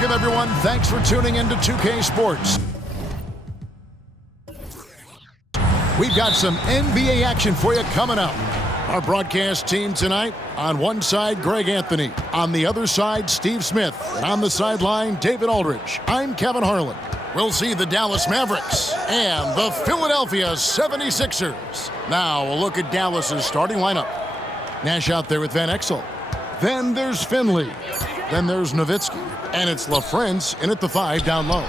Welcome, everyone. Thanks for tuning in to 2K Sports. We've got some NBA action for you coming up. Our broadcast team tonight, on one side, Greg Anthony. On the other side, Steve Smith. And on the sideline, David Aldridge. I'm Kevin Harlan. We'll see the Dallas Mavericks and the Philadelphia 76ers. Now, a look at Dallas's starting lineup. Nash out there with Van Exel. Then there's Finley. Then there's Nowitzki. And it's LaFrance in at the 5 down low.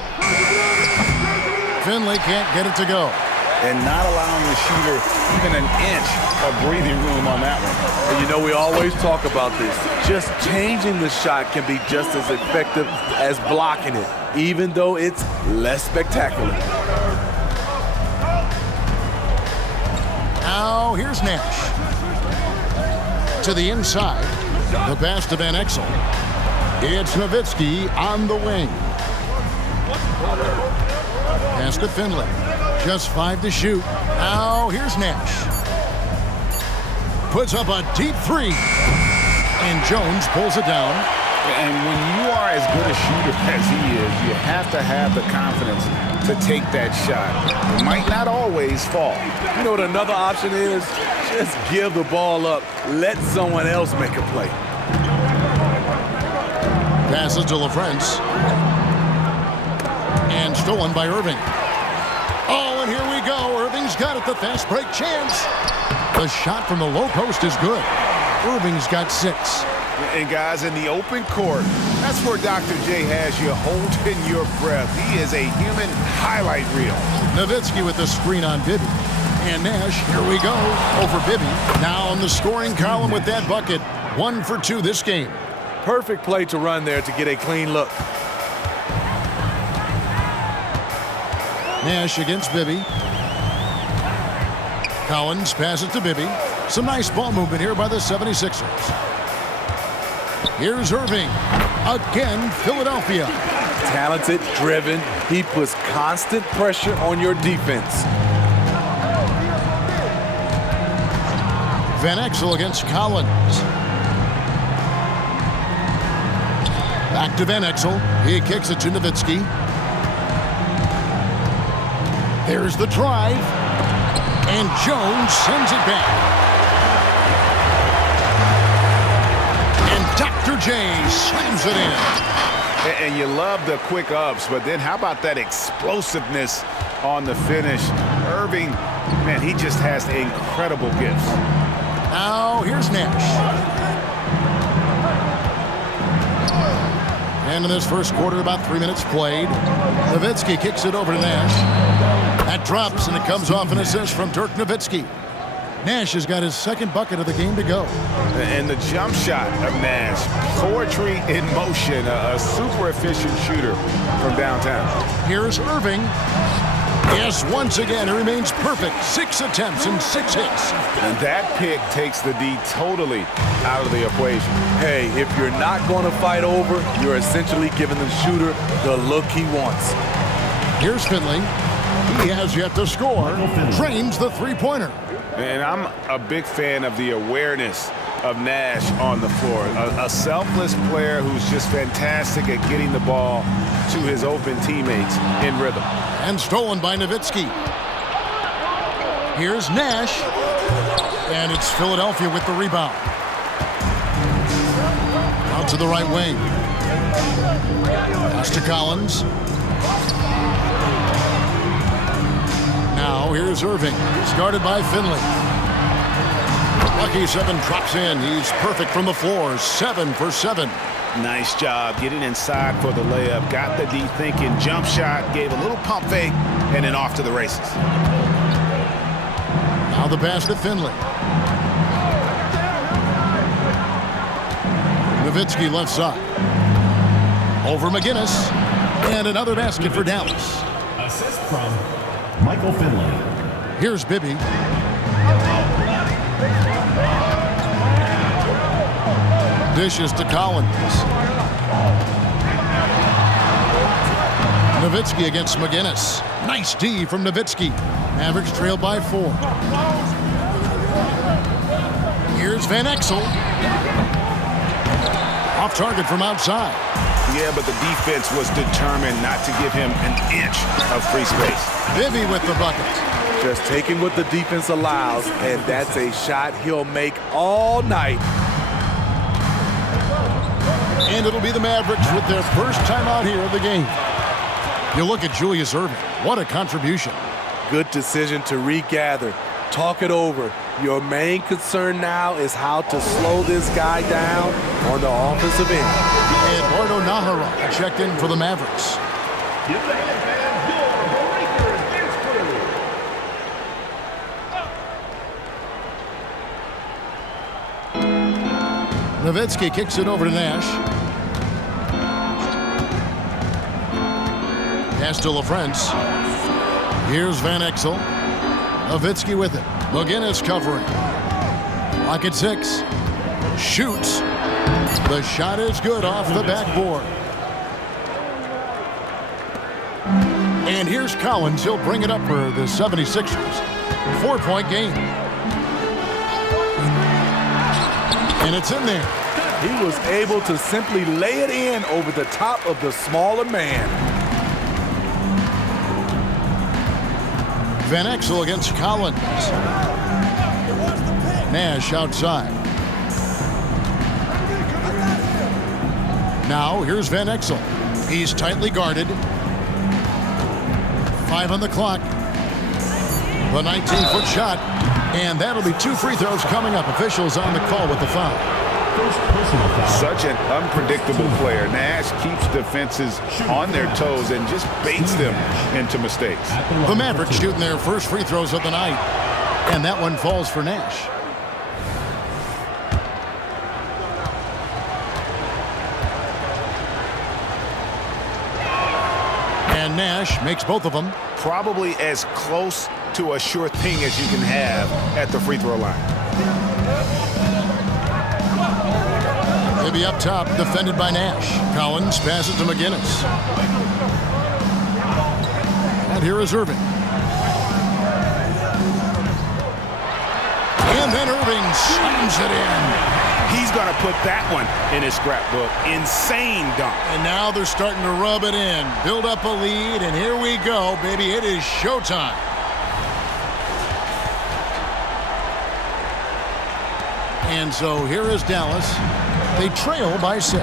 Finley can't get it to go. And not allowing the shooter even an inch of breathing room on that one. And you know, we always talk about this. Just changing the shot can be just as effective as blocking it, even though it's less spectacular. Now, here's Nash. To the inside. The pass to Van Exel. It's Nowitzki on the wing. Pass to Finley. Just 5 to shoot. Now, here's Nash. Puts up a deep 3. And Jones pulls it down. And when you are as good a shooter as he is, you have to have the confidence to take that shot. It might not always fall. You know what another option is? Just give the ball up. Let someone else make a play. Passes to LaFrance. And stolen by Irving. Oh, and here we go. Irving's got it. The fast break chance. The shot from the low post is good. Irving's got 6. And guys, in the open court, that's where Dr. J has you holding your breath. He is a human highlight reel. Nowitzki with the screen on Bibby. And Nash, here we go, over Bibby. Now on the scoring column with that bucket. 1 for 2 this game. Perfect play to run there to get a clean look. Nash against Bibby. Collins passes to Bibby. Some nice ball movement here by the 76ers. Here's Irving. Again, Philadelphia. Talented, driven. He puts constant pressure on your defense. Van Exel against Collins. Back to Van Exel. He kicks it to Nowitzki. There's the drive. And Jones sends it back. And Dr. J slams it in. And you love the quick ups, but then how about that explosiveness on the finish? Irving, man, he just has incredible gifts. Now, here's Nash. And in this first quarter, about 3 minutes played. Nowitzki kicks it over to Nash. That drops, and it comes off an assist from Dirk Nowitzki. Nash has got his second bucket of the game to go. And the jump shot of Nash, poetry in motion, a super efficient shooter from downtown. Here's Irving. Yes, once again, it remains perfect. 6 attempts and 6 hits. And that pick takes the D totally out of the equation. Hey, if you're not going to fight over, you're essentially giving the shooter the look he wants. Here's Finley. He has yet to score. Drains the three-pointer. And I'm a big fan of the awareness of Nash on the floor. A selfless player who's just fantastic at getting the ball to his open teammates in rhythm. And stolen by Nowitzki. Here's Nash. And it's Philadelphia with the rebound. Out to the right wing. Pass to Collins. Now here's Irving. Started by Finley. Lucky 7 drops in. He's perfect from the floor. 7 for 7. Nice job getting inside for the layup. Got the D thinking. Jump shot. Gave a little pump fake. And then off to the races. Now the pass to Finley. Nowitzki left side. Over McGinnis. And another basket for Dallas. Assist from Michael Finley. Here's Bibby. Dishes to Collins. Nowitzki against McGinnis. Nice D from Nowitzki. Mavericks trail by 4. Here's Van Exel. Off target from outside. Yeah, but the defense was determined not to give him an inch of free space. Bibby with the bucket. Just taking what the defense allows, and that's a shot he'll make all night. And it'll be the Mavericks with their first time out here of the game. You look at Julius Erving. What a contribution. Good decision to regather. Talk it over. Your main concern now is how to slow this guy down on the offensive end. Eduardo Nahara checked in for the Mavericks. Nowitzki kicks it over to Nash. Pass to LaFrance. Here's Van Exel. Nowitzki with it. McGinnis covering. Lock at 6. Shoots. The shot is good off the backboard. And here's Collins. He'll bring it up for the 76ers. 4-point game. And it's in there. He was able to simply lay it in over the top of the smaller man. Van Exel against Collins. Nash outside. Now here's Van Exel. He's tightly guarded. 5 on the clock. The 19-foot shot. And that'll be 2 free throws coming up. Officials on the call with the foul. Such an unpredictable player. Nash keeps defenses on their toes and just baits them into mistakes. The Mavericks shooting their first free throws of the night. And that one falls for Nash. And Nash makes both of them. Probably as close to a sure thing as you can have at the free throw line. He'll be up top, defended by Nash. Collins passes to McGinnis. And here is Irving. And then Irving slams it in. He's going to put that one in his scrapbook. Insane dunk. And now they're starting to rub it in. Build up a lead, and here we go, baby. It is showtime. And so here is Dallas. They trail by 6.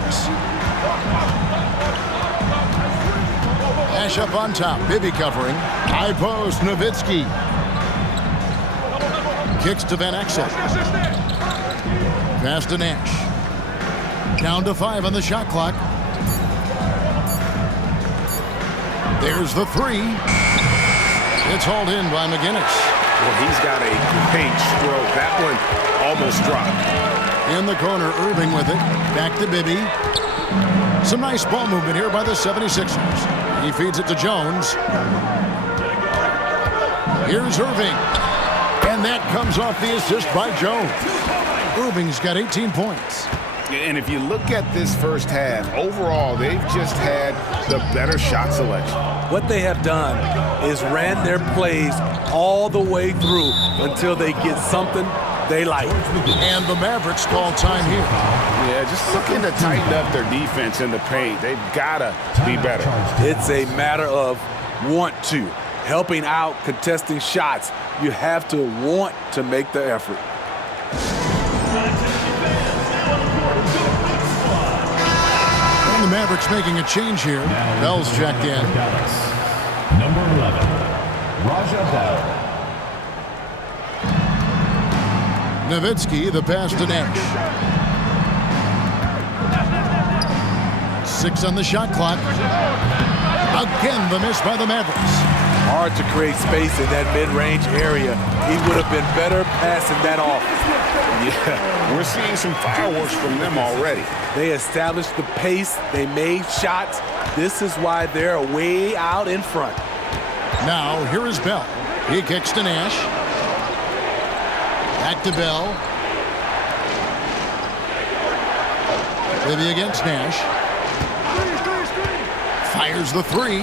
Nash up on top. Bibby covering. High post. Nowitzki. Kicks to Van Exel. Pass to Nash. Down to 5 on the shot clock. There's the 3. It's hauled in by McGinnis. Well, he's got a great stroke. That one almost dropped. In the corner, Irving with it. Back to Bibby. Some nice ball movement here by the 76ers. He feeds it to Jones. Here's Irving. And that comes off the assist by Jones. Irving's got 18 points. And if you look at this first half, overall, they've just had the better shot selection. What they have done is ran their plays all the way through until they get something they like. And the Mavericks call time here. Yeah, just looking to tighten up their defense in the paint. They've got to be better. It's a matter of want to. Helping out, contesting shots. You have to want to make the effort. And the Mavericks making a change here. Bell's checked in. Number 11, Raja Bell. Nowitzki, the pass to Nash. 6 on the shot clock. Again, the miss by the Mavericks. Hard to create space in that mid-range area. He would have been better passing that off. Yeah, we're seeing some fireworks from them already. They established the pace. They made shots. This is why they're way out in front. Now, here is Bell. He kicks to Nash. Back to Bell. Bibby against Nash. Fires the 3.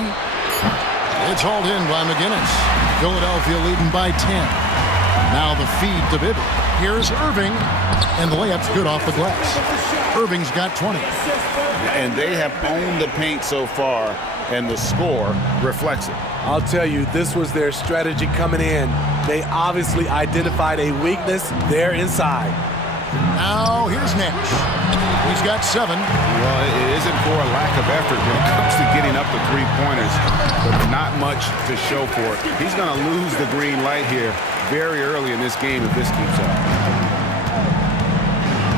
It's hauled in by McGinnis. Philadelphia leading by 10. Now the feed to Bibby. Here's Irving, and the layup's good off the glass. Irving's got 20. And they have owned the paint so far, and the score reflects it. I'll tell you, this was their strategy coming in. They obviously identified a weakness there inside. Now here's Nash. He's got 7. Well, it isn't for a lack of effort when it comes to getting up to three-pointers, but not much to show for it. He's going to lose the green light here very early in this game if this keeps up.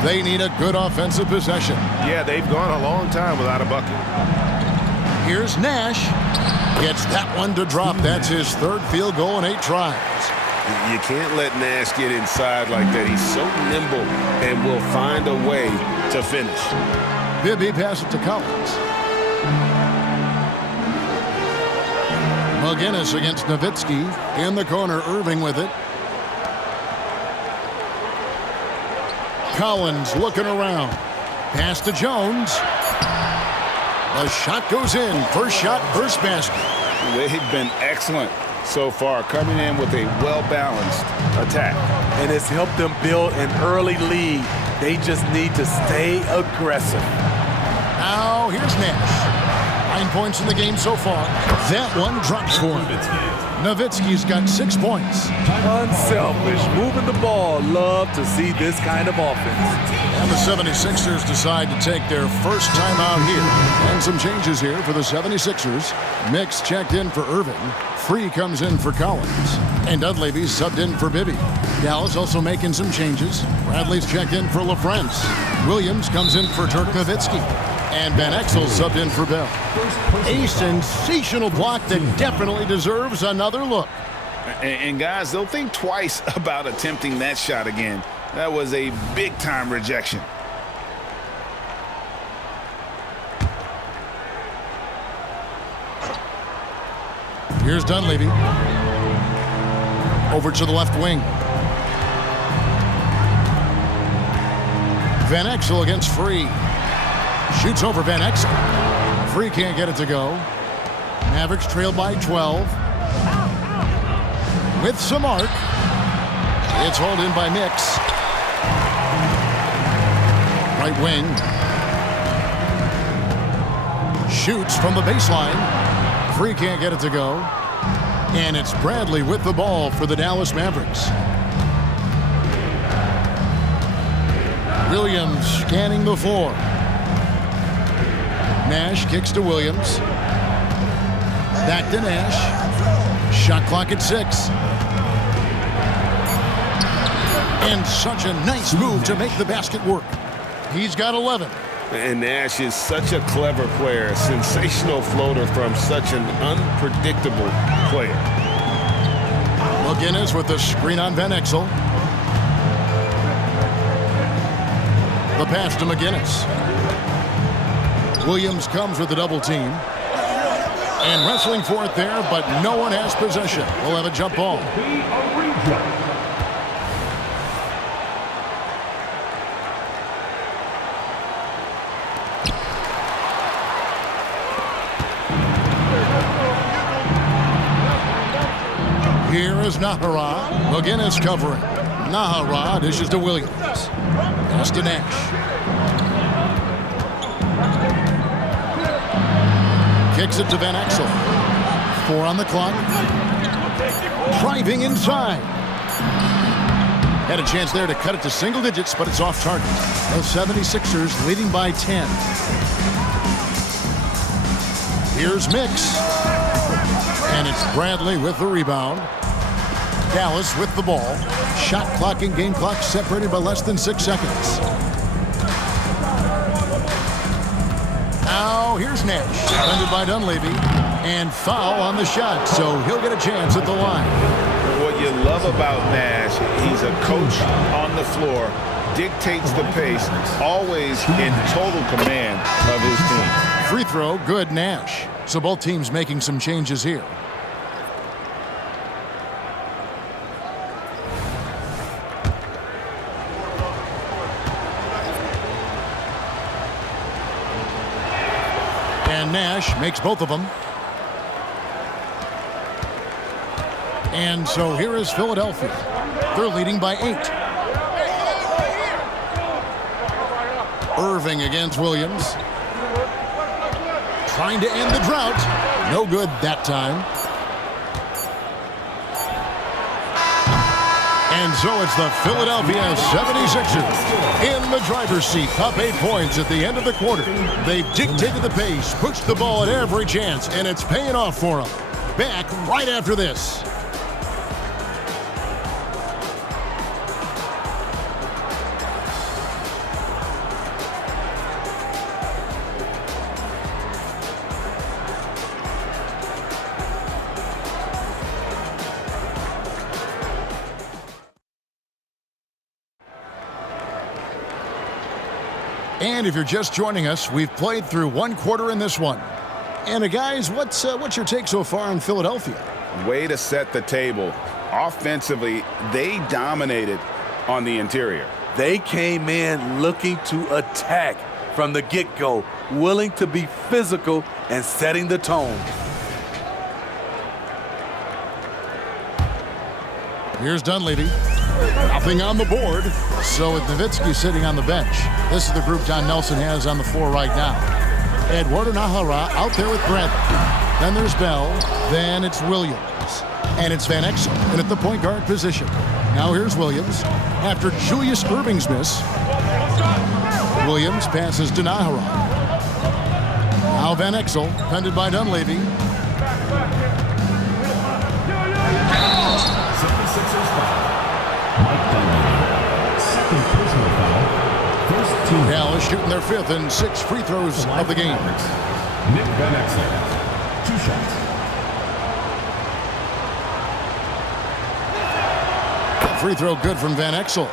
They need a good offensive possession. Yeah, they've gone a long time without a bucket. Here's Nash. Gets that one to drop. That's his 3rd field goal in 8 tries. You can't let Nash get inside like that. He's so nimble and will find a way to finish. Bibby passes it to Collins. McGinnis against Nowitzki. In the corner, Irving with it. Collins looking around. Pass to Jones. The shot goes in. First shot, first basket. They've been excellent so far, coming in with a well-balanced attack. And it's helped them build an early lead. They just need to stay aggressive. Now here's Nash. 9 points in the game so far. That one drops for him. Nowitzki's got 6 points. Unselfish, moving the ball. Love to see this kind of offense. And the 76ers decide to take their first time out here. And some changes here for the 76ers. Mix checked in for Irving. Free comes in for Collins. And Dunleavy's subbed in for Bibby. Dallas also making some changes. Bradley's checked in for LaFrentz. Williams comes in for Dirk Nowitzki. And Van Exel subbed in for Bell. A sensational block that definitely deserves another look. And guys, they'll think twice about attempting that shot again. That was a big-time rejection. Here's Dunleavy. Over to the left wing. Van Exel against Free. Shoots over Van Exel. Free can't get it to go. Mavericks trail by 12. With some arc. It's hauled in by Mix. Right wing. Shoots from the baseline. Free can't get it to go. And it's Bradley with the ball for the Dallas Mavericks. Williams scanning the floor. Nash kicks to Williams. Back to Nash. Shot clock at 6. And such a nice move to make the basket work. He's got 11. And Nash is such a clever player. Sensational floater from such an unpredictable player. McGinnis with the screen on Van Exel. The pass to McGinnis. Williams comes with the double team. And wrestling for it there, but no one has possession. We'll have a jump ball. Here is Nahara. McGinnis covering. Nahara dishes to Williams. Pass to Nash. Kicks it to Van Exel. 4 on the clock. Driving inside. Had a chance there to cut it to single digits, but it's off target. The 76ers leading by 10. Here's Mix. And it's Bradley with the rebound. Dallas with the ball. Shot clock and game clock separated by less than 6 seconds. Now here's Nash. Defended by Dunleavy. And foul on the shot, so he'll get a chance at the line. What you love about Nash, he's a coach on the floor, dictates the pace, always in total command of his team. Free throw, good, Nash. So both teams making some changes here. And Nash makes both of them. And so here is Philadelphia. They're leading by 8. Irving against Williams. Trying to end the drought. No good that time. And so it's the Philadelphia 76ers in the driver's seat, up 8 points at the end of the quarter. They've dictated the pace, pushed the ball at every chance, and it's paying off for them. Back right after this. And if you're just joining us, we've played through 1 quarter in this one. And guys, what's your take so far on Philadelphia? Way to set the table. Offensively, they dominated on the interior. They came in looking to attack from the get-go, willing to be physical and setting the tone. Here's Dunleavy. Nothing on the board. So with Nowitzki sitting on the bench, this is the group John Nelson has on the floor right now. Eduardo Najera out there with Bradley. Then there's Bell. Then it's Williams. And it's Van Exel in at the point guard position. Now here's Williams. After Julius Erving's miss, Williams passes to Najera. Now Van Exel, defended by Dunleavy. 76ers foul. Mike Dunleavy. Second personal foul. First team. Dallas shooting their 5th and 6th free throws of the game. Nick Van Exel. 2 shots. Free throw good from Van Exel.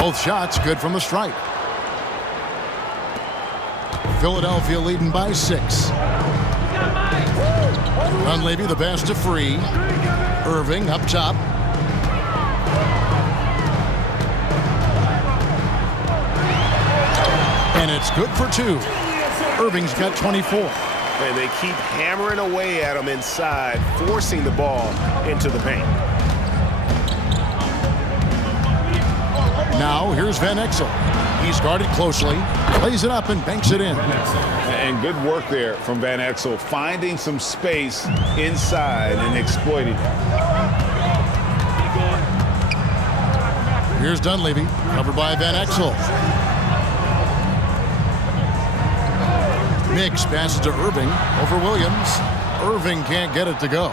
Both shots good from the stripe. Philadelphia leading by 6. Dunleavy the pass to Free. Irving up top. And it's good for 2. Irving's got 24. And they keep hammering away at him inside, forcing the ball into the paint. Now here's Van Exel. He's guarded closely, plays it up and banks it in. And good work there from Van Exel, finding some space inside and exploiting it. Here's Dunleavy, covered by Van Exel. Mix passes to Irving over Williams. Irving can't get it to go.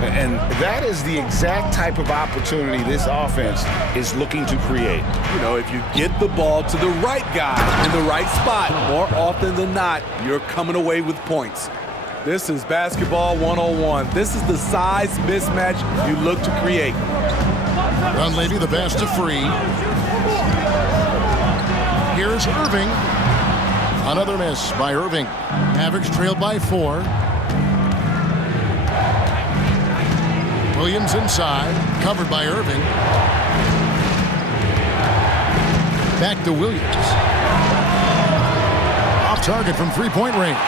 And that is the exact type of opportunity this offense is looking to create. You know, if you get the ball to the right guy in the right spot, more often than not, you're coming away with points. This is basketball 101. This is the size mismatch you look to create. Dunleavy the pass to Free. Here's Irving. Another miss by Irving. Mavericks trailed by 4. Williams inside, covered by Irving. Back to Williams. Off target from 3-point range.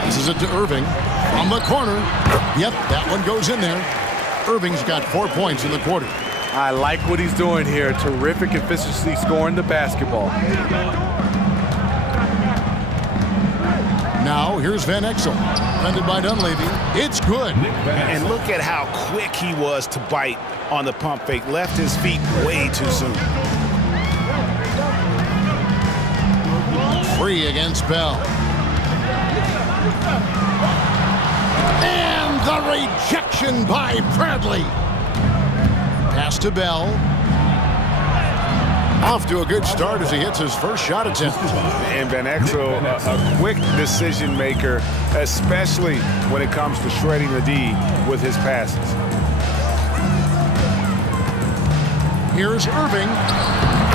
Passes it to Irving. From the corner. Yep, that one goes in there. Irving's got 4 points in the quarter. I like what he's doing here. Terrific efficiency scoring the basketball. Now, here's Van Exel, defended by Dunleavy. It's good. And look at how quick he was to bite on the pump fake. Left his feet way too soon. Free against Bell. And the rejection by Bradley. Pass to Bell. Off to a good start as he hits his first shot attempt. And Van Exel, a quick decision maker, especially when it comes to shredding the D with his passes. Here's Irving.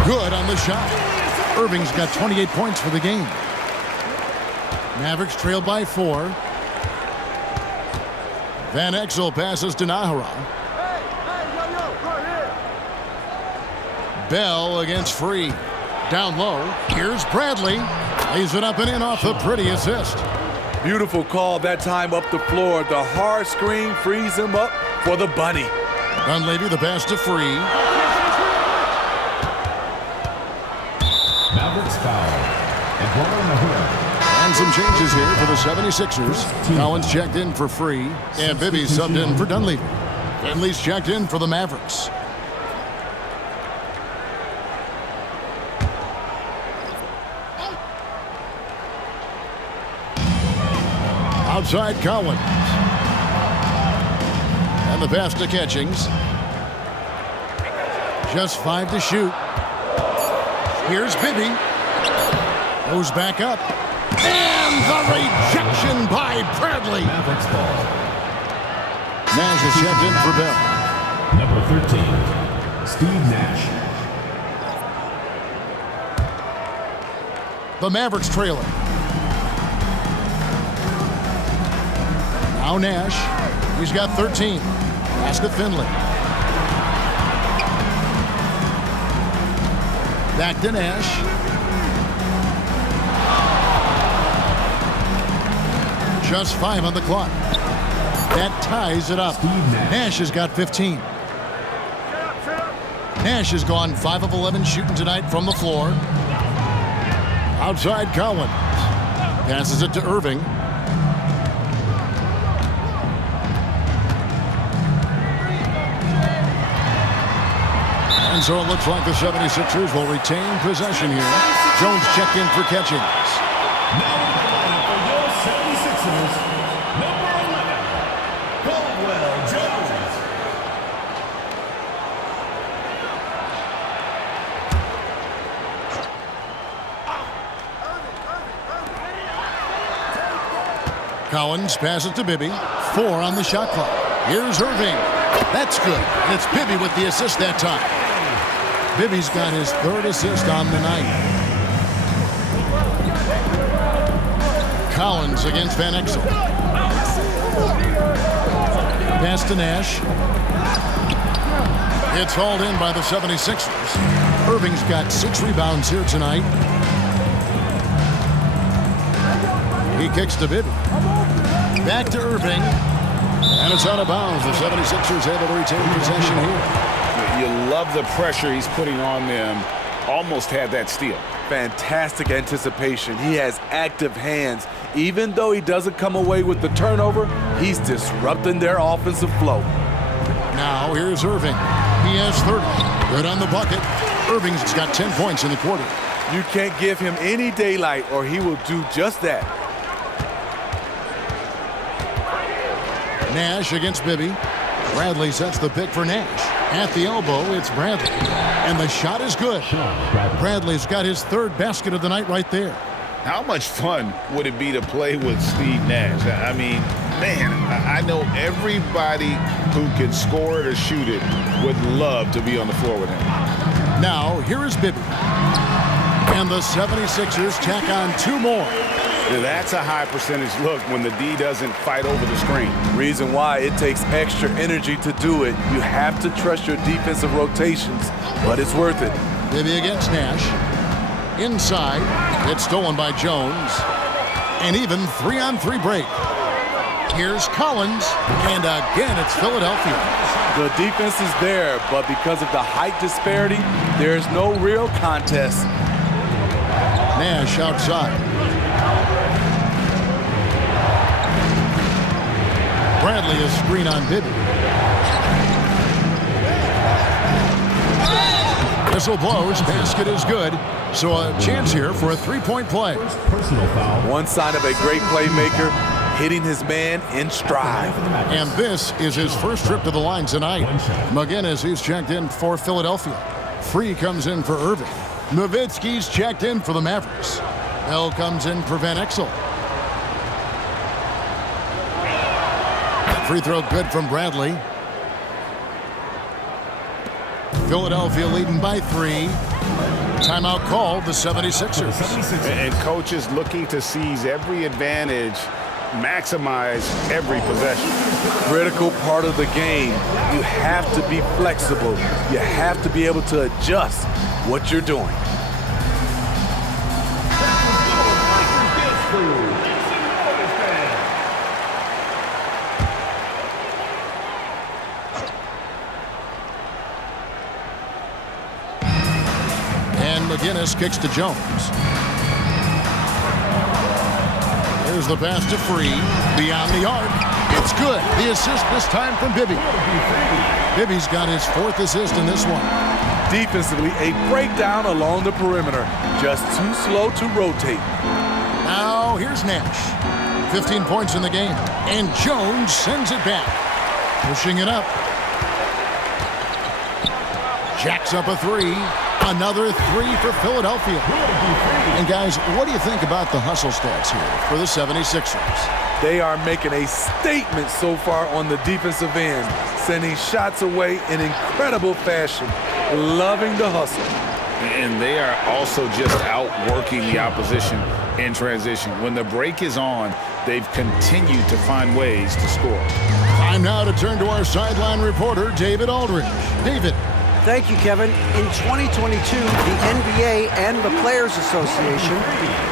Good on the shot. Irving's got 28 points for the game. Mavericks trail by 4. Van Exel passes to Najera. Bell against Free. Down low. Here's Bradley. Lays it up and in off the pretty assist. Beautiful call that time up the floor. The hard screen frees him up for the bunny. Dunleavy the pass to Free. Mavericks foul. And drawing the hood. And some changes here for the 76ers. Collins checked in for Free, and Bibby subbed in for Dunleavy. Finley's checked in for the Mavericks. Outside Collins. And the pass to Catchings. Just 5 to shoot. Here's Bibby. Goes back up. And the rejection by Bradley. Mavericks ball. Nash is checked in for Bell. Number 13, Steve Nash. The Mavericks trailer. Now Nash. He's got 13. Pass to Finley. Back to Nash. Just 5 on the clock. That ties it up. Nash has got 15. Nash has gone 5 of 11 shooting tonight from the floor. Outside Collins. Passes it to Irving. And so it looks like the 76ers will retain possession here. Jones checked in for Catchings. Now in the lineup for your 76ers, number 11, Caldwell Jones. Collins passes to Bibby. 4 on the shot clock. Here's Irving. That's good. And it's Bibby with the assist that time. Bibby's got his 3rd assist on the night. Collins against Van Exel. Pass to Nash. It's hauled in by the 76ers. Irving's got 6 rebounds here tonight. He kicks to Bibby. Back to Irving. And it's out of bounds. The 76ers able to retain possession here. You love the pressure he's putting on them. Almost had that steal. Fantastic anticipation. He has active hands. Even though he doesn't come away with the turnover, he's disrupting their offensive flow. Now here's Irving. He has 30. Good on the bucket. Irving's got 10 points in the quarter. You can't give him any daylight or he will do just that. Nash against Bibby. Bradley sets the pick for Nash. At the elbow, it's Bradley. And the shot is good. Bradley's got his 3rd basket of the night right there. How much fun would it be to play with Steve Nash? I mean, man, I know everybody who can score it or shoot it would love to be on the floor with him. Now, here is Bibby. And the 76ers tack on 2 more. Now, that's a high percentage look when the D doesn't fight over the screen. Reason why it takes extra energy to do it. You have to trust your defensive rotations, but it's worth it. Bibby against Nash. Inside. It's stolen by Jones. And even 3-on-3 break. Here's Collins. And again, it's Philadelphia. The defense is there, but because of the height disparity, there's no real contest. Nash outside. Bradley is screen on Bibby. Whistle blows. Basket is good. So a chance here for a 3-point play. Personal foul. One sign of a great playmaker, hitting his man in stride. And this is his first trip to the line tonight. McGinnis, he's checked in for Philadelphia. Free comes in for Irving. Nowitzki's checked in for the Mavericks. Bell comes in for Van Exel. Free throw good from Bradley. Philadelphia leading by 3. Timeout called the 76ers. And coaches looking to seize every advantage, maximize every possession. Critical part of the game. You have to be flexible. You have to be able to adjust what you're doing. And McGinnis kicks to Jones. There's the pass to Free. Beyond the arc. It's good. The assist this time from Bibby. Bibby's got his 4th assist in this one. Defensively, a breakdown along the perimeter. Just too slow to rotate. Now here's Nash. 15 points in the game. And Jones sends it back. Pushing it up. Jacks up a 3. Another 3 for Philadelphia. And guys, what do you think about the hustle stats here for the 76ers? They are making a statement so far on the defensive end, sending shots away in incredible fashion. Loving the hustle. And they are also just outworking the opposition in transition. When the break is on, they've continued to find ways to score. Time now to turn to our sideline reporter, David Aldridge. David. Thank you, Kevin. In 2022, the NBA and the Players Association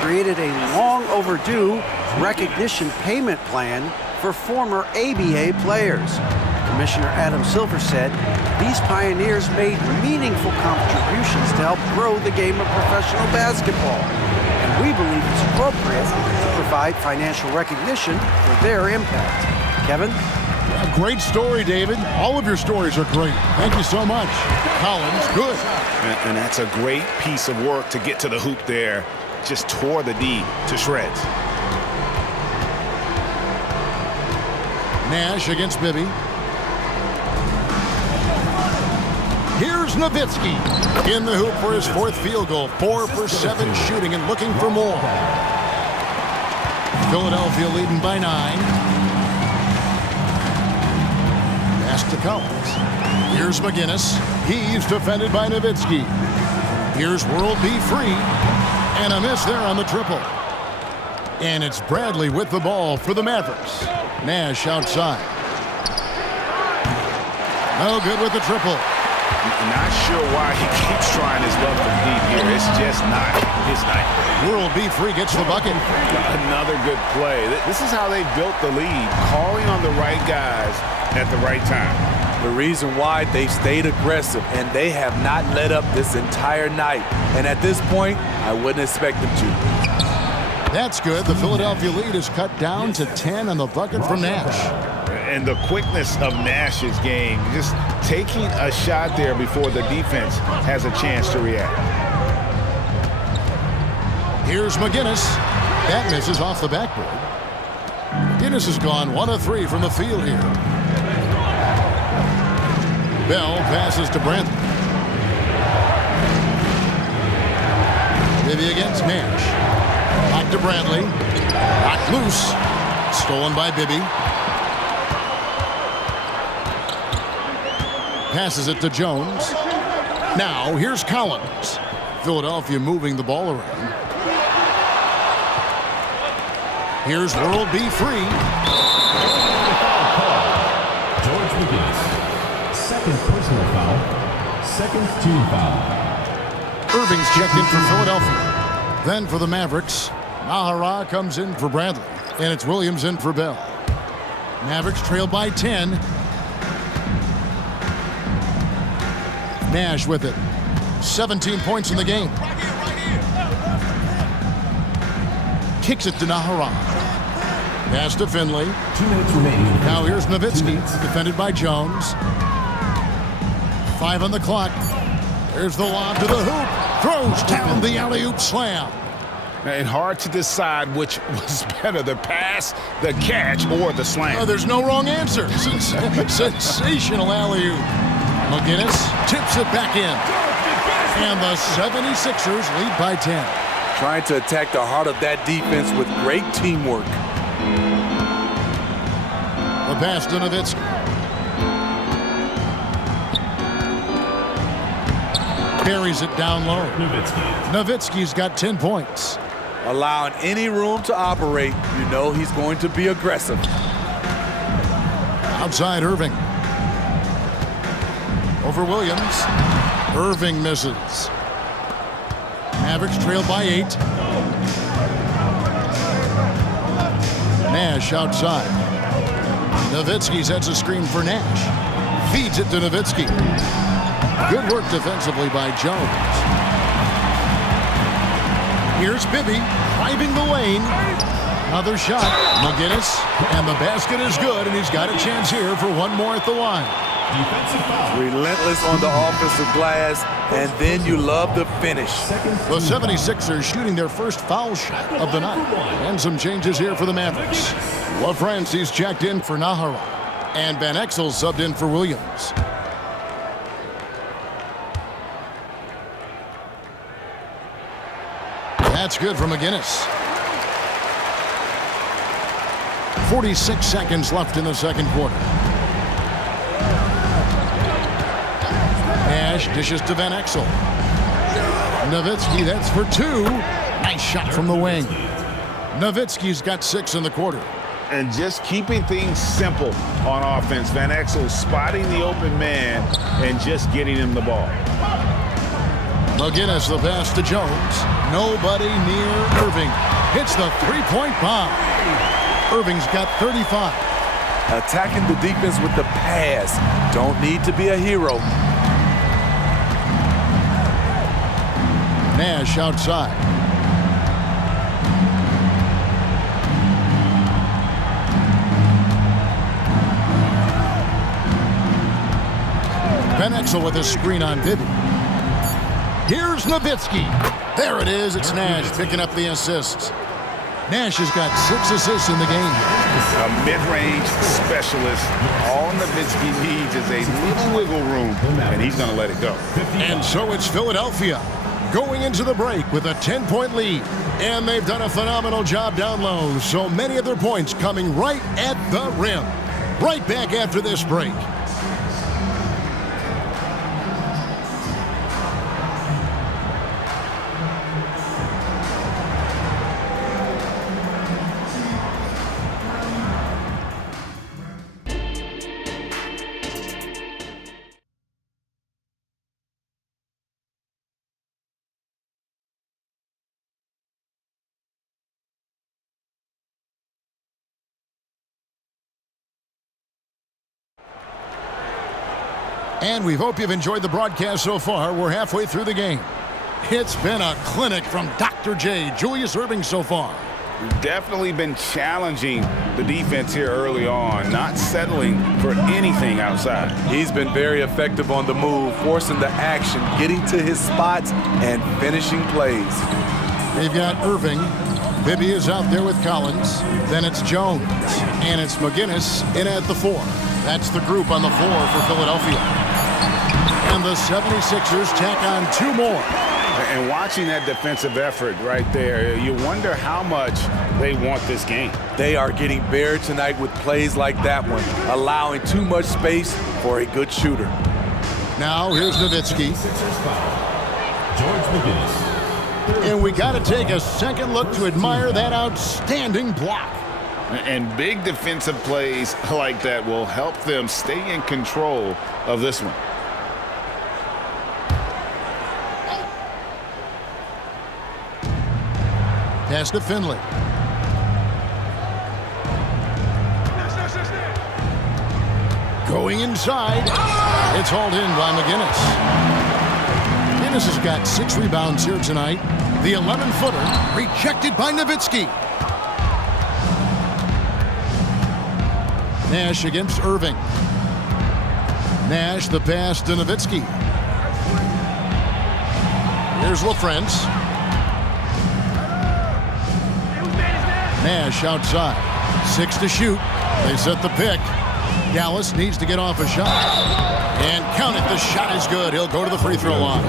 created a long overdue recognition payment plan for former ABA players. Commissioner Adam Silver said these pioneers made meaningful contributions to help grow the game of professional basketball. And we believe it's appropriate to provide financial recognition for their impact. Kevin? A great story, David. All of your stories are great. Thank you so much. Collins, good. And that's a great piece of work to get to the hoop there. Just tore the D to shreds. Nash against Bibby. Here's Nowitzki in the hoop for his 4th field goal. 4 for 7 shooting and looking for more. Philadelphia leading by 9. Pass to Collins. Here's McGinnis. He's defended by Nowitzki. Here's World B free. And a miss there on the triple. And it's Bradley with the ball for the Mavericks. Nash outside. No good with the triple. Not sure why he keeps trying his luck from deep here. It's just not his night. World B free gets the bucket. Another good play. This is how they built the lead, calling on the right guys at the right time. The reason why they stayed aggressive, and they have not let up this entire night. And at this point, I wouldn't expect them to. That's good. The Philadelphia lead is cut down to 10 on the bucket from Nash. And the quickness of Nash's game, just taking a shot there before the defense has a chance to react. Here's McGinnis. That misses off the backboard. McGinnis has gone 1 of 3 from the field here. Bell passes to Brent. Bibby against Nash. Back to Bradley. Knocked loose. Stolen by Bibby. Passes it to Jones. Now here's Collins. Philadelphia moving the ball around. Here's World B free. George McGinnis. 2nd personal foul. 2nd team foul. Irving's checked in for Philadelphia. Then for the Mavericks, Nahara comes in for Bradley. And it's Williams in for Bell. Mavericks trail by 10. Nash with it. 17 points in the game. Kicks it to Nahara. Pass to Finley. 2 minutes remaining. Now here's Nowitzki, defended by Jones. 5 on the clock. There's the lob to the hoop. Throws down the alley-oop slam. And hard to decide which was better, the pass, the catch, or the slam. Oh, there's no wrong answer. Sensational alley-oop. McGinnis tips it back in. And the 76ers lead by 10. Trying to attack the heart of that defense with great teamwork. The pass to Nowitzki. Carries it down low. Nowitzki's got 10 points. Allowing any room to operate, you know he's going to be aggressive. Outside Irving. Over Williams. Irving misses. Mavericks trail by 8. Nash outside. Nowitzki sets a screen for Nash. Feeds it to Nowitzki. Good work defensively by Jones. Here's Bibby driving the lane. Another shot. McGinnis. And the basket is good, and he's got a chance here for one more at the line. Defensive foul. Relentless on the offensive glass, and then you love the finish. The 76ers shooting their first foul shot of the night. And some changes here for the Mavericks. LaFrancie's checked in for Nahara. And Van Exel subbed in for Williams. That's good from McGinnis. 46 seconds left in the second quarter. Nash dishes to Van Exel. Nowitzki, that's for two. Nice shot from the wing. Nowitzki's got 6 in the quarter. And just keeping things simple on offense. Van Exel spotting the open man and just getting him the ball. McGinnis, the pass to Jones. Nobody near Irving. Hits the three-point bomb. Irving's got 35. Attacking the defense with the pass. Don't need to be a hero. Nash outside. Van Exel with a screen on Bibby. Here's Nowitzki. There it is. It's Nash picking up the assists. Nash has got 6 assists in the game. A mid-range specialist. All Nowitzki needs is a little wiggle room, and he's going to let it go. And so it's Philadelphia going into the break with a 10-point lead. And they've done a phenomenal job down low. So many of their points coming right at the rim. Right back after this break. And we hope you've enjoyed the broadcast so far. We're halfway through the game. It's been a clinic from Dr. J, Julius Irving so far. Definitely been challenging the defense here early on, not settling for anything outside. He's been very effective on the move, forcing the action, getting to his spots, and finishing plays. They've got Irving. Bibby is out there with Collins. Then it's Jones. And it's McGinnis in at the 4. That's the group on the floor for Philadelphia. And the 76ers tack on 2 more. And watching that defensive effort right there, you wonder how much they want this game. They are getting buried tonight with plays like that one, allowing too much space for a good shooter. Now here's Nowitzki. George McGinnis. And we got to take a second look to admire that outstanding block. And big defensive plays like that will help them stay in control of this one. Pass to Finley. Going inside. It's hauled in by McGinnis. McGinnis has got 6 rebounds here tonight. The 11-footer rejected by Nowitzki. Nash against Irving. Nash the pass to Nowitzki. Here's LaFrance. Nash outside. 6 to shoot. They set the pick. Dallas needs to get off a shot. And count it. The shot is good. He'll go to the free throw line.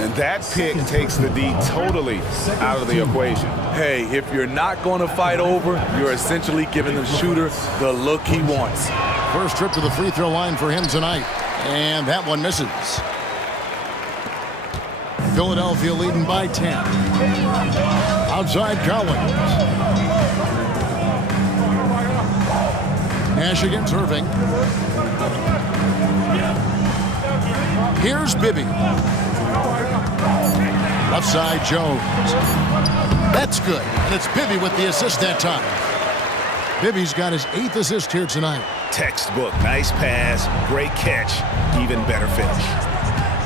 And that pick takes the D totally out of the equation. Hey, if you're not going to fight over, you're essentially giving the shooter the look he wants. First trip to the free throw line for him tonight. And that one misses. Philadelphia leading by 10. Outside Collins. Nash against Irving. Here's Bibby. Left side Jones. That's good. And it's Bibby with the assist that time. Bibby's got his 8th assist here tonight. Textbook. Nice pass. Great catch. Even better finish.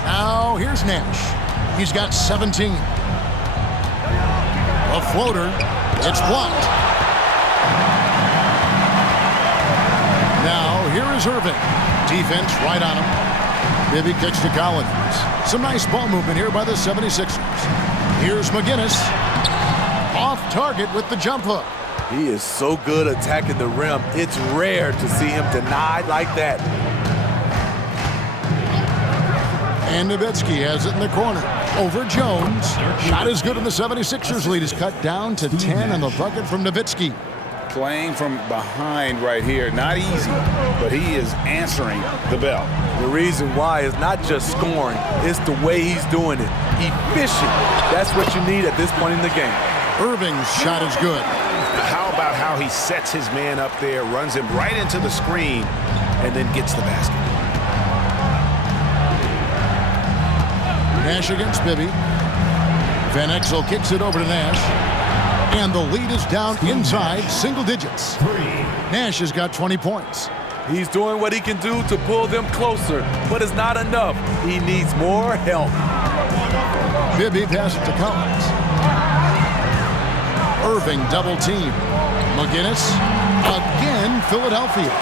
Now here's Nash. He's got 17. A floater. It's blocked. Now, here is Irving. Defense right on him. Bibby kicks to Collins. Some nice ball movement here by the 76ers. Here's McGinnis. Off target with the jump hook. He is so good attacking the rim. It's rare to see him denied like that. And Nowitzki has it in the corner. Over Jones. Shot is good, and the 76ers lead is cut down to 10 on the bucket from Nowitzki. Playing from behind right here, not easy, but he is answering the bell. The reason why is not just scoring, it's the way he's doing it. Efficient. That's what you need at this point in the game. Irving's shot is good. How about how he sets his man up there, runs him right into the screen, and then gets the basket. Nash against Bibby. Van Exel kicks it over to Nash. And the lead is down inside single digits. Nash has got 20 points. He's doing what he can do to pull them closer, but it's not enough. He needs more help. Bibby passes to Collins. Irving double team. McGinnis. Again, Philadelphia.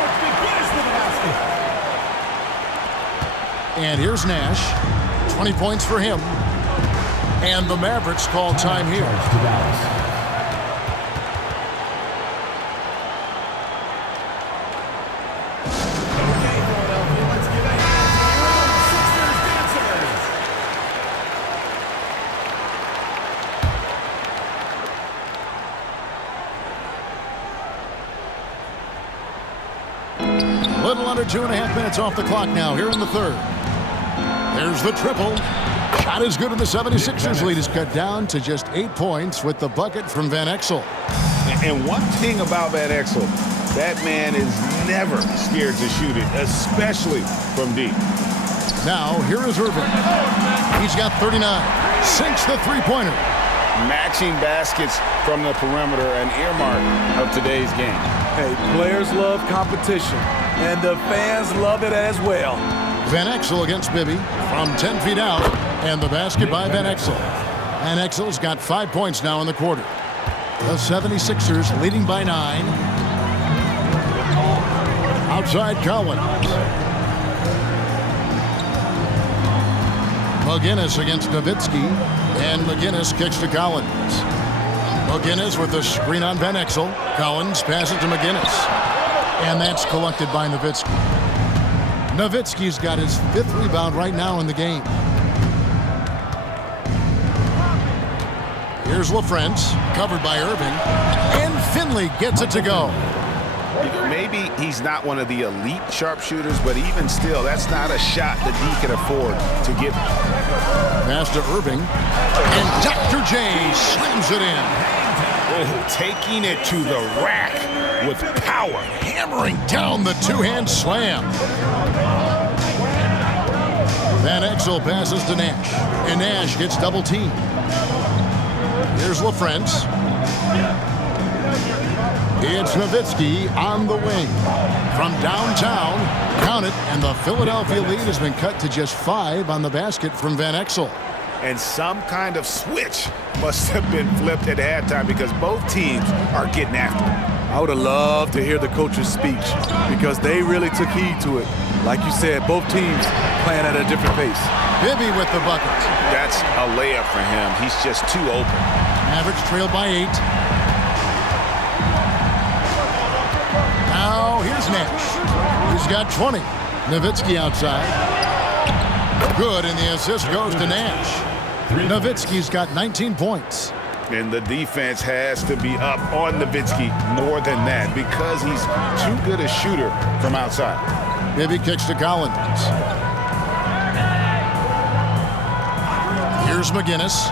And here's Nash. 20 points for him. And the Mavericks call time here. Little under 2.5 minutes off the clock now here in the third. There's the triple. Shot is good, and the 76ers lead is cut down to just 8 points with the bucket from Van Exel. And one thing about Van Exel, that man is never scared to shoot it, especially from deep. Now, here is Irving. He's got 39. Sinks the three-pointer. Matching baskets from the perimeter, an earmark of today's game. Hey, players love competition, and the fans love it as well. Van Exel against Bibby from 10 feet out, and the basket by Van Exel. Van Exel's got 5 points now in the quarter. The 76ers leading by 9. Outside Collins. McGinnis against Nowitzki, and McGinnis kicks to Collins. McGinnis with the screen on Van Exel. Collins passes to McGinnis. And that's collected by Nowitzki. Nowitzki's got his 5th rebound right now in the game. Here's LaFrance, covered by Irving. And Finley gets it to go. Maybe he's not one of the elite sharpshooters, but even still, that's not a shot that he can afford to give. Pass to Irving. And Dr. J slams it in. Oh, taking it to the rack with power. Hammering down the two-hand slam. Van Exel passes to Nash. And Nash gets double teamed. Here's LaFrance. It's Nowitzki on the wing. From downtown, count it, and the Philadelphia lead has been cut to just 5 on the basket from Van Exel. And some kind of switch must have been flipped at halftime because both teams are getting after it. I would have loved to hear the coach's speech because they really took heed to it. Like you said, both teams playing at a different pace. Bibby with the bucket. That's a layup for him. He's just too open. Mavericks trail by 8. Now here's Nash. He's got 20. Nowitzki outside. Good, and the assist goes to Nash. Nowitzki's got 19 points. And the defense has to be up on Nowitzki more than that because he's too good a shooter from outside. Bibby kicks to Collins. Here's McGinnis.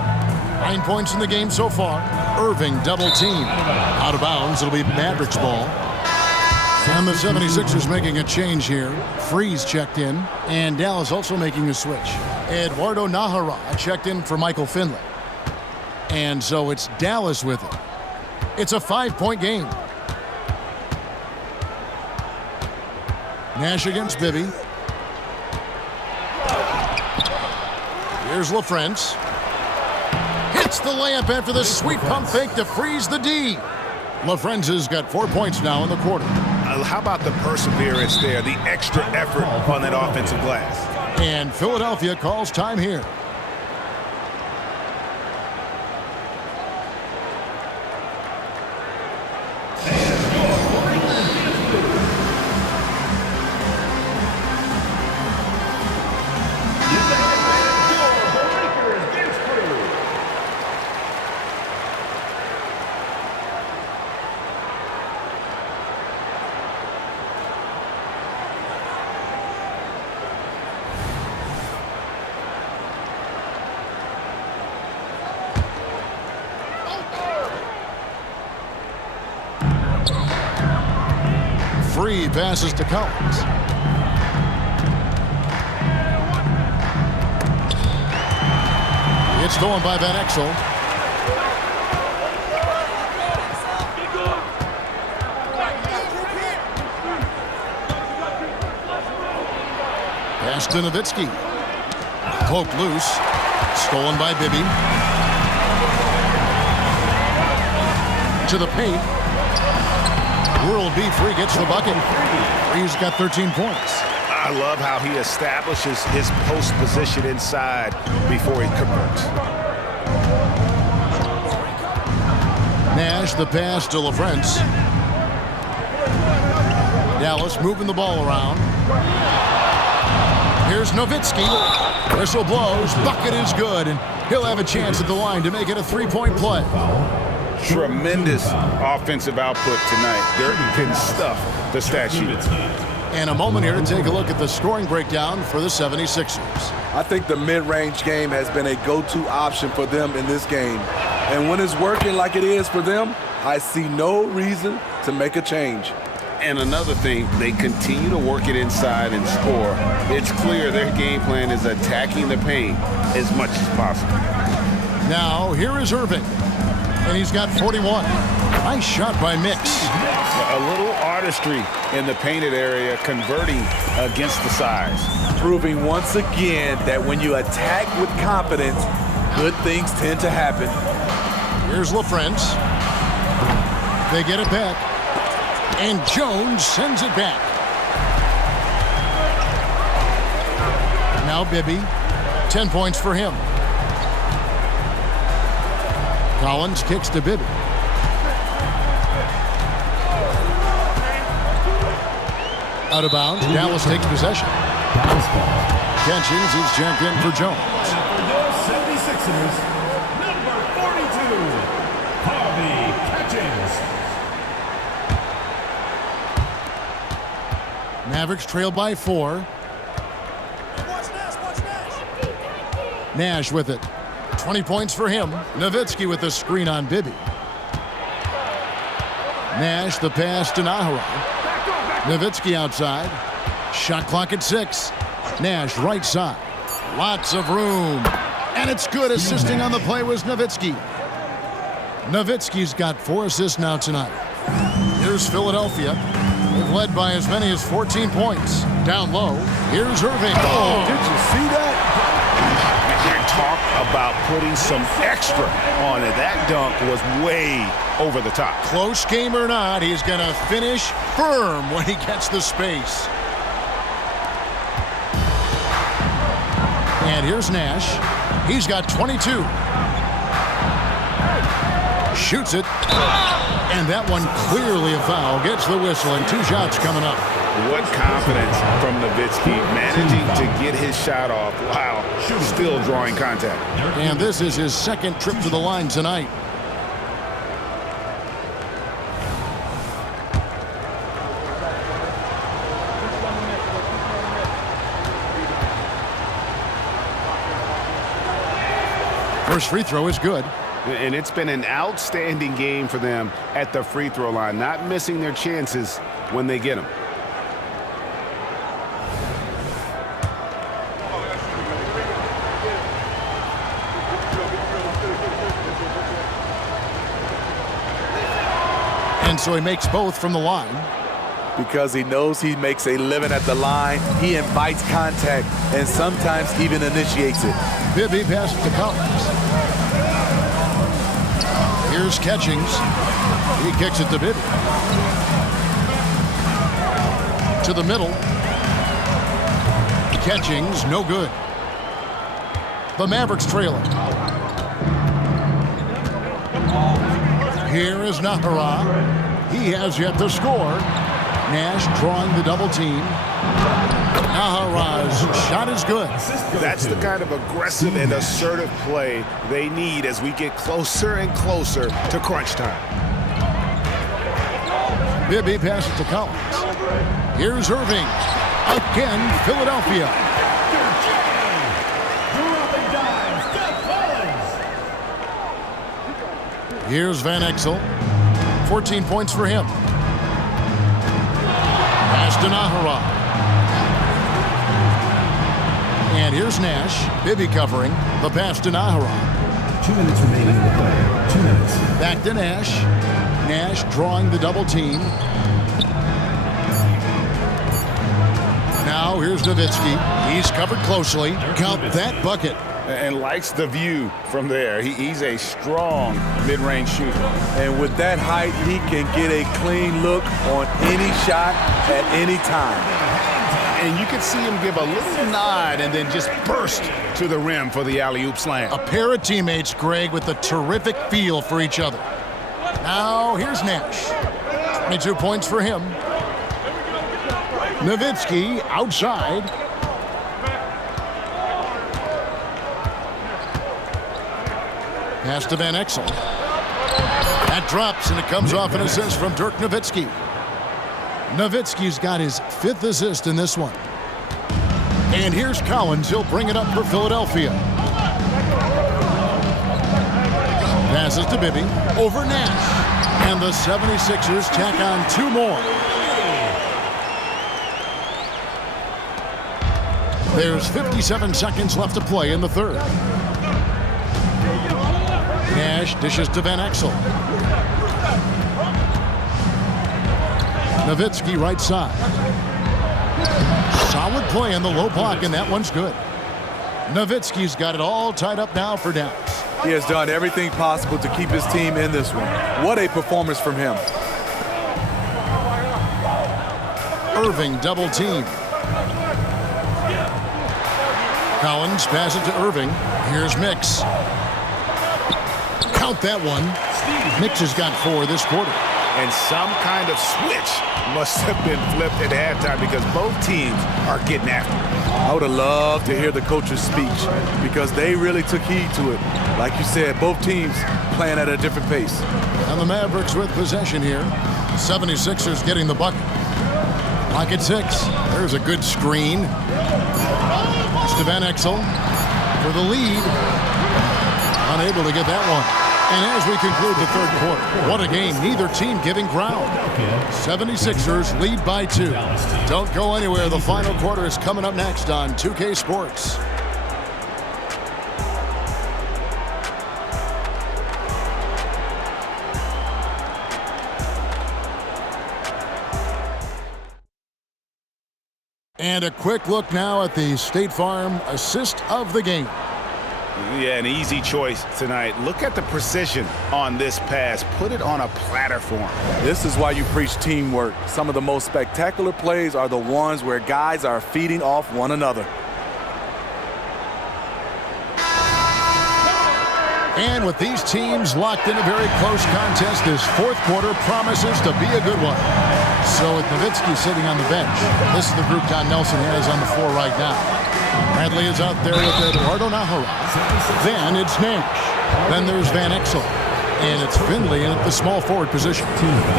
9 points in the game so far. Irving double team. Out of bounds, it'll be Mavericks ball. And the 76ers making a change here. Freeze checked in, and Dallas also making a switch. Eduardo Nahara checked in for Michael Finley. And so it's Dallas with it. It's a 5-point game. Nash against Bibby. Here's LaFrance. Gets the layup after the sweet pump fake to freeze the D. LaFrenza's got 4 points now in the quarter. How about the perseverance there, the extra effort on that offensive glass? And Philadelphia calls time here. Free passes to Collins. It's stolen by Van Exel. Pass to Nowitzki. Poked loose. Stolen by Bibby. To the paint. World B free gets the bucket. He's got 13 points. I love how he establishes his post position inside before he converts. Nash the pass to LaFrentz. Dallas moving the ball around. Here's Nowitzki. Whistle blows. Bucket is good, and he'll have a chance at the line to make it a three-point play. Tremendous offensive output tonight. Dirk can stuff the stat sheet. And a moment here to take a look at the scoring breakdown for the 76ers. I think the mid-range game has been a go-to option for them in this game. And when it's working like it is for them, I see no reason to make a change. And another thing, they continue to work it inside and score. It's clear their game plan is attacking the paint as much as possible. Now, here is Irving. And he's got 41. Nice shot by Mix. A little artistry in the painted area, converting against the size. Proving once again that when you attack with confidence, good things tend to happen. Here's LaFrentz. They get it back. And Jones sends it back. Now Bibby. 10 points for him. Collins kicks to Bibby. Out of bounds. Dallas takes possession. Catches. He's checked in for Jones. For your 76ers, number 42, Harvey Catchings. Mavericks trail by 4. Nash with it. 20 points for him. Nowitzki with the screen on Bibby. Nash the pass to Naharov. Nowitzki outside. Shot clock at 6. Nash right side. Lots of room. And it's good. Assisting on the play was Nowitzki. Nowitzki's got 4 assists now tonight. Here's Philadelphia. They've led by as many as 14 points. Down low. Here's Irving. Oh, did you see that? Talk about putting some extra on it. That dunk was way over the top. Close game or not, he's going to finish firm when he gets the space. And here's Nash. He's got 22. Shoots it. And that one clearly a foul. Gets the whistle, and 2 shots coming up. What confidence from Nowitzki, managing to get his shot off while still drawing contact. And this is his second trip to the line tonight. First free throw is good. And it's been an outstanding game for them at the free throw line, not missing their chances when they get them. And so he makes both from the line. Because he knows he makes a living at the line, he invites contact and sometimes even initiates it. Bibby passes to Collins. Here's Catchings. He kicks it to Bibby. To the middle. Catchings, no good. The Mavericks trailing. Here is Nahara. He has yet to score. Nash drawing the double team. Nahara's shot is good. That's the kind of aggressive and assertive play they need as we get closer and closer to crunch time. Bibby passes to Collins. Here's Irving. Again, Philadelphia. Here's Van Exel. 14 points for him. Pass to Nahara. And here's Nash. Bibby covering. The pass to Nahara. 2 minutes remaining in the play. 2 minutes. Back to Nash. Nash drawing the double team. Now here's Nowitzki. He's covered closely. Count that bucket. And likes the view from there. He's a strong mid-range shooter. And with that height, he can get a clean look on any shot at any time. And you can see him give a little nod and then just burst to the rim for the alley-oop slam. A pair of teammates, Greg, with a terrific feel for each other. Now here's Nash. 22 points for him. Nowitzki outside. Pass to Van Exel. That drops, and it comes off an assist from Dirk Nowitzki. Nowitzki's got his 5th assist in this one. And here's Collins. He'll bring it up for Philadelphia. Passes to Bibby. Over Nash. And the 76ers tack on 2 more. There's 57 seconds left to play in the third. Nash dishes to Van Exel. Nowitzki right side. Solid play in the low block, and that one's good. Nowitzki's got it all tied up now for Dallas. He has done everything possible to keep his team in this one. What a performance from him. Irving double team. Collins passes to Irving. Here's Mix. Count that one. Mix has got 4 this quarter. And some kind of switch must have been flipped at halftime because both teams are getting after it. I would have loved to hear the coach's speech because they really took heed to it. Like you said, both teams playing at a different pace. And the Mavericks with possession here. 76ers getting the bucket. Lock at 6. There's a good screen. It's to Van Exel for the lead. Unable to get that one. And as we conclude the third quarter, what a game. Neither team giving ground. 76ers lead by 2. Don't go anywhere. The final quarter is coming up next on 2K Sports. And a quick look now at the State Farm assist of the game. Yeah, an easy choice tonight. Look at the precision on this pass. Put it on a platter for him. This is why you preach teamwork. Some of the most spectacular plays are the ones where guys are feeding off one another. And with these teams locked in a very close contest, this fourth quarter promises to be a good one. So with Nowitzki sitting on the bench, this is the group Don Nelson has on the floor right now. Bradley is out there with Eduardo Nahara. Then it's Nash. Then there's Van Exel. And it's Finley in at the small forward position.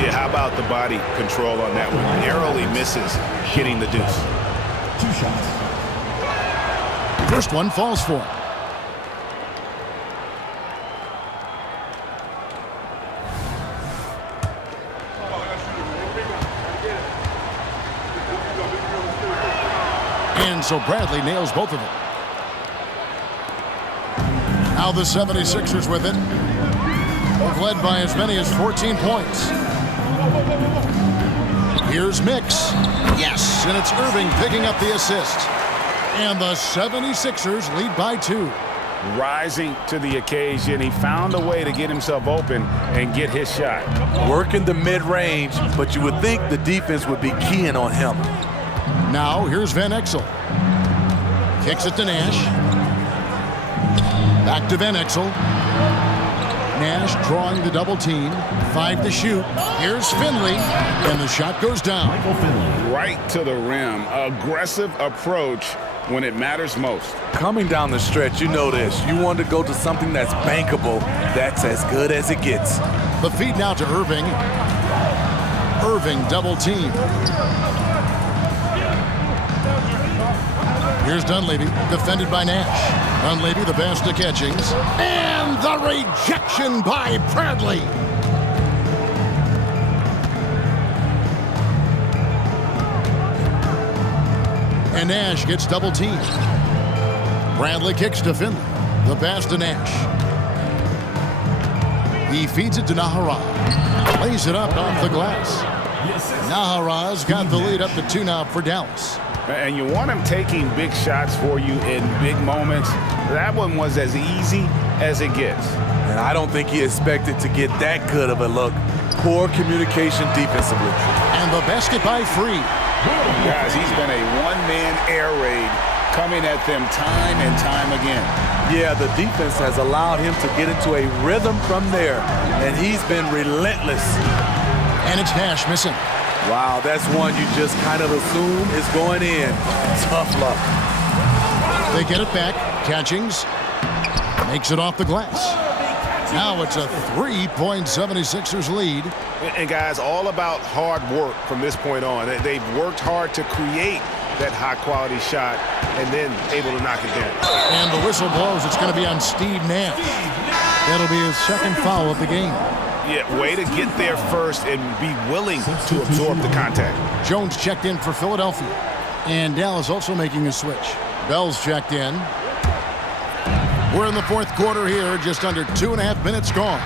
Yeah, how about the body control on that one? Narrowly misses hitting the deuce. 2 shots. First one falls for him. And so Bradley nails both of them. Now the 76ers with it. Led by as many as 14 points. Here's Mix. Yes, and it's Irving picking up the assist. And the 76ers lead by 2. rising to the occasion. He found a way to get himself open and get his shot. Working the mid-range, but you would think the defense would be keying on him. Now, here's Van Exel. Kicks it to Nash. Back to Van Exel. Nash drawing the double team. 5 to shoot. Here's Finley, and the shot goes down. Right to the rim. Aggressive approach when it matters most. Coming down the stretch, you know this. You want to go to something that's bankable. That's as good as it gets. The feed now to Irving. Irving double team. Here's Dunleavy, defended by Nash. Dunleavy, the best of catchings. And the rejection by Bradley. And Nash gets double teamed. Bradley kicks to Finley. The pass to Nash. He feeds it to Nahara. Lays it up off the glass. Nahara's got the lead up to 2 now for Dallas. And you want him taking big shots for you in big moments. That one was as easy as it gets. And I don't think he expected to get that good of a look. Poor communication defensively. And the basket by Free. Guys, he's been a one-man air raid coming at them time and time again. Yeah, the defense has allowed him to get into a rhythm from there, and he's been relentless. And it's Nash missing. Wow, that's one you just kind of assume is going in. Tough luck. They get it back. Catchings. Makes it off the glass. Now it's a 3-76ers lead. And guys, all about hard work from this point on. They've worked hard to create that high-quality shot and then able to knock it down. And the whistle blows. It's going to be on Steve Nash. That'll be his second foul of the game. Yeah, way to get there first and be willing to absorb the contact. Jones checked in for Philadelphia. And Dallas also making a switch. Bell's checked in. We're in the fourth quarter here, just under 2.5 minutes gone.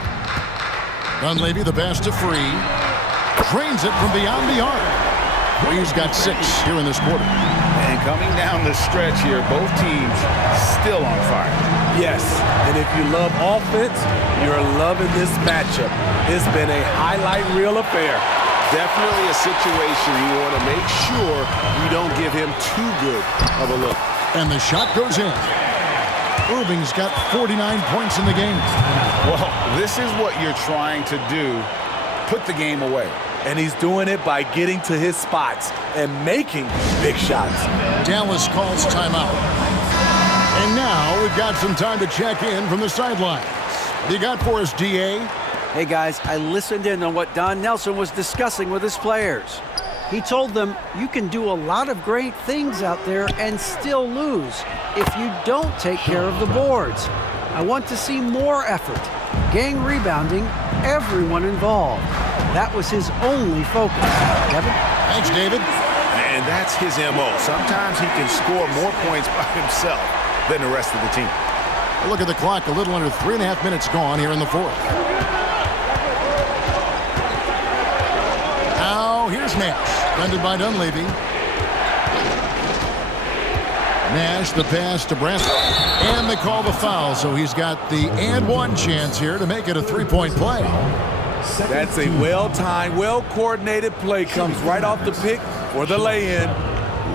Dunleavy, the pass to Free. Drains it from beyond the arc. Free's got 6 here in this quarter. And coming down the stretch here, both teams still on fire. Yes, and if you love offense, you're loving this matchup. It's been a highlight reel affair. Definitely a situation you want to make sure you don't give him too good of a look. And the shot goes in. Irving's got 49 points in the game. Well, this is what you're trying to do. Put the game away. And he's doing it by getting to his spots and making big shots. Dallas calls timeout. And now we've got some time to check in from the sidelines. What you got for us, DA? Hey guys, I listened in on what Don Nelson was discussing with his players. He told them you can do a lot of great things out there and still lose if you don't take care of the boards. I want to see more effort, gang rebounding, everyone involved. That was his only focus. Kevin? Thanks, David. And that's his MO. Sometimes he can score more points by himself than the rest of the team. Look at the clock, a little under 3.5 minutes gone here in the fourth. Now, here's Nash, defended by Dunleavy. Nash, the pass to Branson. And they call the foul, so he's got the and one chance here to make it a 3-point play. That's a well-timed, well-coordinated play. Comes right off the pick for the lay-in.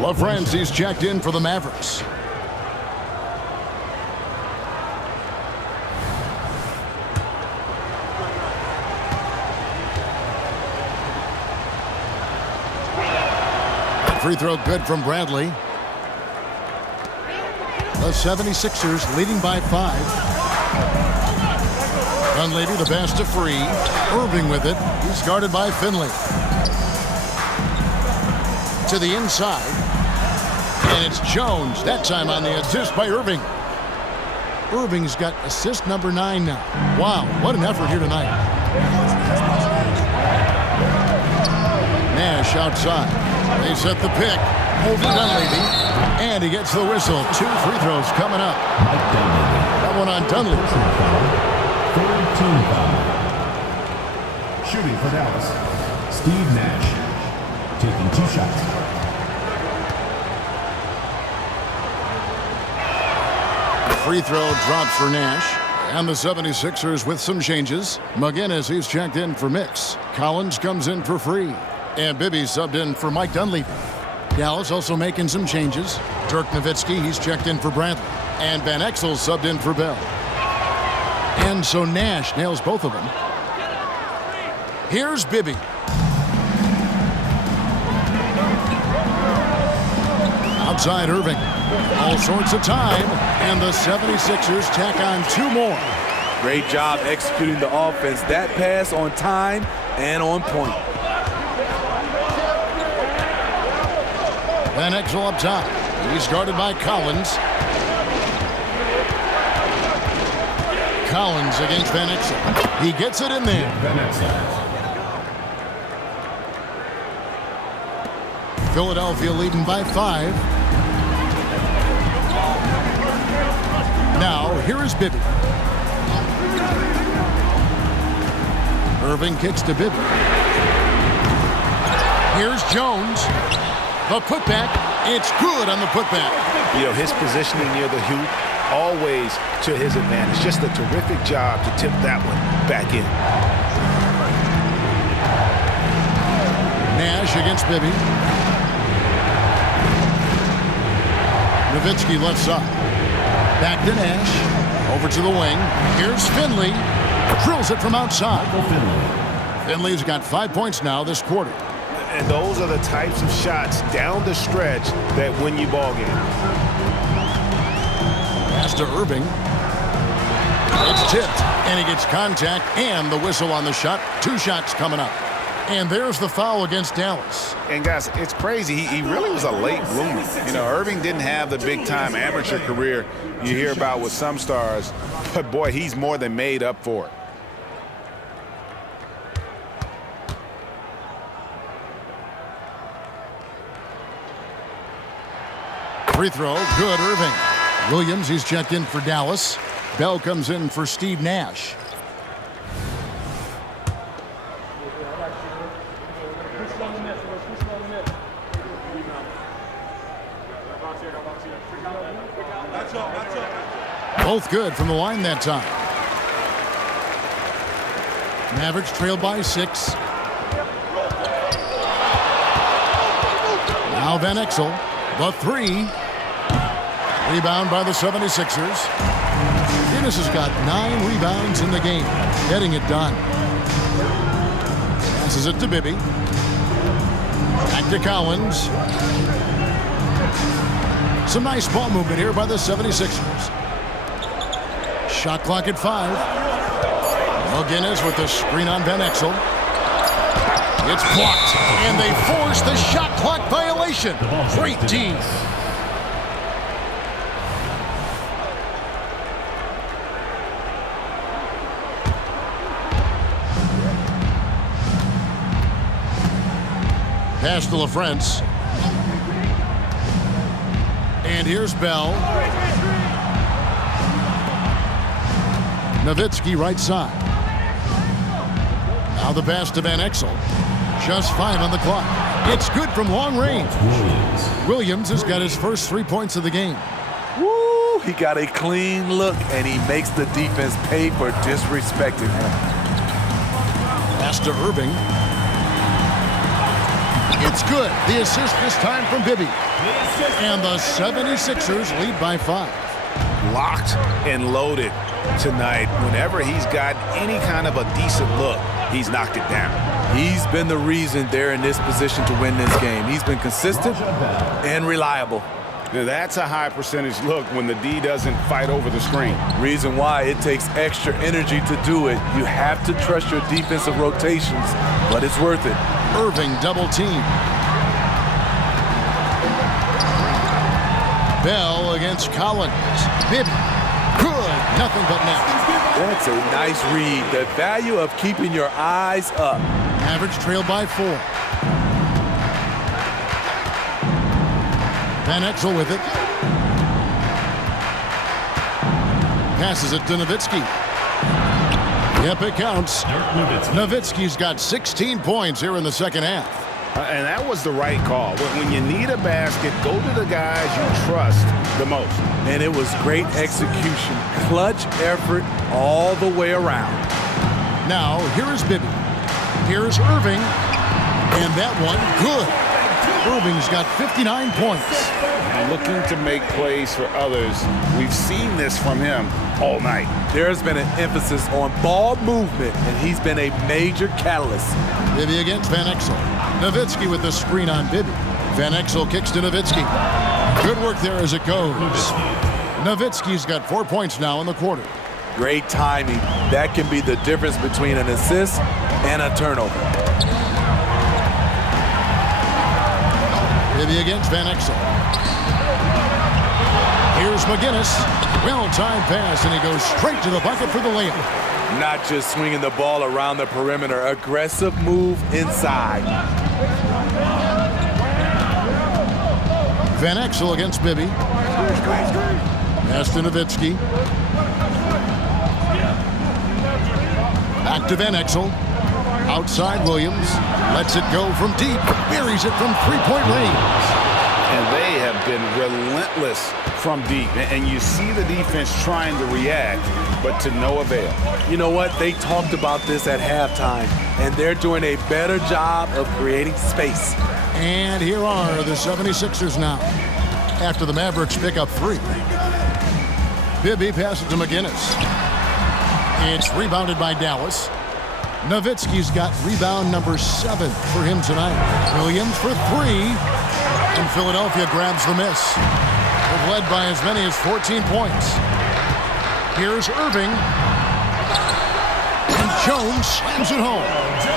LaFrancis checked in for the Mavericks. Free throw good from Bradley. The 76ers leading by 5. Dunleavy, the pass to Free. Irving with it. He's guarded by Finley. To the inside. And it's Jones, that time on the assist by Irving. Irving's got assist number 9 now. Wow, what an effort here tonight. Nash outside. They set the pick over Dunleavy. And he gets the whistle. 2 free throws coming up. That one on Dunleavy. Third team foul. Shooting for Dallas, Steve Nash, taking 2 shots. Free throw drops for Nash. And the 76ers with some changes. McGinnis, he's checked in for Mix. Collins comes in for Free. And Bibby subbed in for Mike Dunleavy. Dallas also making some changes. Dirk Nowitzki, he's checked in for Bradley. And Van Exel subbed in for Bell. And so Nash nails both of them. Here's Bibby. Outside Irving. All sorts of time. And the 76ers tack on 2 more. Great job executing the offense. That pass on time and on point. Van Exel up top. He's guarded by Collins. Collins against Van Exel. He gets it in there. Philadelphia leading by 5. Now, here is Bibby. Irving kicks to Bibby. Here's Jones. The putback. It's good on the putback. You know, his positioning near the hoop, always to his advantage. Just a terrific job to tip that one back in. Nash against Bibby. Nowitzki left side. Back to Nash. Over to the wing. Here's Finley. Drills it from outside. Finley's got 5 points now this quarter. And those are the types of shots down the stretch that win you ball games. Pass to Irving. It's tipped, and he gets contact and the whistle on the shot. 2 shots coming up. And there's the foul against Dallas. And guys, it's crazy. He really was a late bloomer. You know, Irving didn't have the big-time amateur career you hear about with some stars, but boy, he's more than made up for it. Free throw, good, Irving. Williams, he's checked in for Dallas. Bell comes in for Steve Nash. Both good from the line that time. Mavericks trail by 6. Now Van Exel, the 3. Rebound by the 76ers. Guinness has got 9 rebounds in the game, getting it done. Passes it to Bibby. Back to Collins. Some nice ball movement here by the 76ers. Shot clock at 5. McGinnis with the screen on Van Exel. It's blocked, and they force the shot clock violation. Great team. Pass to LaFrance. And here's Bell. Nowitzki right side. Now the pass to Van Exel. Just 5 on the clock. It's good from long range. Williams has got his first 3 points of the game. Woo! He got a clean look, and he makes the defense pay for disrespecting him. Pass to Irving. It's good. The assist this time from Bibby. And the 76ers lead by 5. Locked and loaded tonight. Whenever he's got any kind of a decent look, he's knocked it down. He's been the reason they're in this position to win this game. He's been consistent and reliable. Now, that's a high percentage look when the D doesn't fight over the screen. Reason why it takes extra energy to do it. You have to trust your defensive rotations, but it's worth it. Irving double team. Bell against Collins. Bibby. Good. Nothing but net. That's a nice read. The value of keeping your eyes up. Mavericks trail by 4. Van Exel with it. Passes it to Nowitzki. Yep, it counts. Nowitzki's got 16 points here in the second half. And that was the right call. When you need a basket, go to the guys you trust the most. And it was great execution. Clutch effort all the way around. Now, here is Bibby. Here's Irving. And that one, good. Irving's got 59 points. And looking to make plays for others. We've seen this from him all night. There's been an emphasis on ball movement, and he's been a major catalyst. Bibby against Van Exel. Nowitzki with the screen on Bibby. Van Exel kicks to Nowitzki. Good work there as it goes. Nowitzki's got 4 points now in the quarter. Great timing. That can be the difference between an assist and a turnover. Bibby against Van Exel. Here's McGinnis. Well-timed pass, and he goes straight to the bucket for the layup. Not just swinging the ball around the perimeter. Aggressive move inside. Van Exel against Bibby. Pass to Nowitzki. Back to Van Exel. Outside Williams. Lets it go from deep. Buries it from three-point range. And they have been relentless from deep. And you see the defense trying to react, but to no avail. You know what? They talked about this at halftime, and they're doing a better job of creating space. And here are the 76ers now, after the Mavericks pick up 3. Bibby passes to McGinnis. It's rebounded by Dallas. Nowitzki's got rebound number 7 for him tonight. Williams for 3. And Philadelphia grabs the miss. They've led by as many as 14 points. Here's Irving. And Jones slams it home.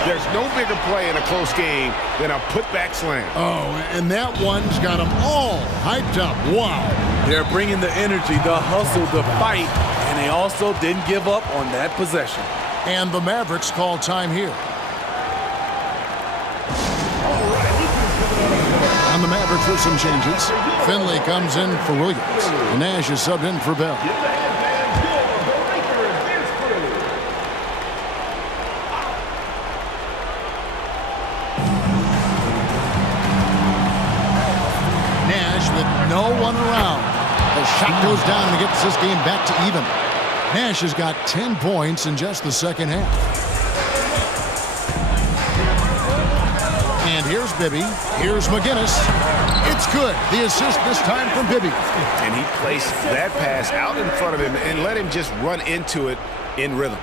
There's no bigger play in a close game than a putback slam. Oh, and that one's got them all hyped up. Wow. They're bringing the energy, the hustle, the fight, and they also didn't give up on that possession. And the Mavericks call time here. On the Mavericks with some changes. Finley comes in for Williams. Nash is subbed in for Bell. Nash with no one around. The shot goes down and gets this game back to even. Nash has got 10 points in just the second half. And here's Bibby. Here's McGinnis. It's good. The assist this time from Bibby. And he placed that pass out in front of him and let him just run into it in rhythm.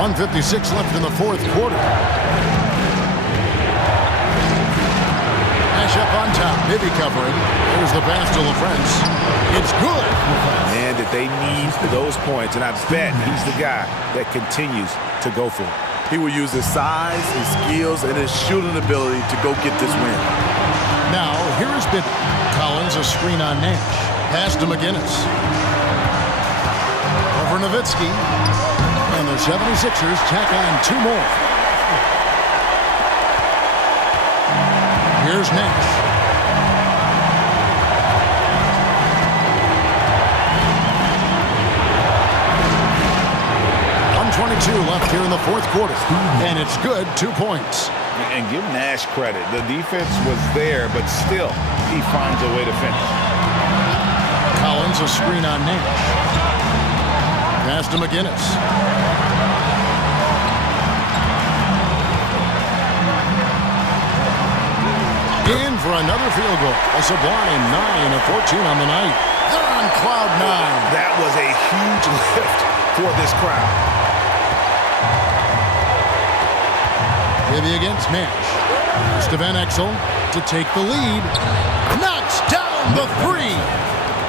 1:56 left in the fourth quarter. Nash up on top. Bibby covering. Here's the pass to LaFrance. It's good. Man, did they need those points. And I bet he's the guy that continues to go for it. He will use his size, his skills, and his shooting ability to go get this win. Now, here is Bibby. Collins, a screen on Nash. Pass to McGinnis. Over Nowitzki. And the 76ers tack on 2 more. Here's Nash. Left here in the fourth quarter. And it's good, 2 points. And give Nash credit. The defense was there, but still, he finds a way to finish. Collins, a screen on Nash. Pass to McGinnis. In for another field goal. A sublime 9 of 14 on the night. They're on cloud 9. That was a huge lift for this crowd. Bibby against Nash. To Van Exel to take the lead. Knocks down the 3.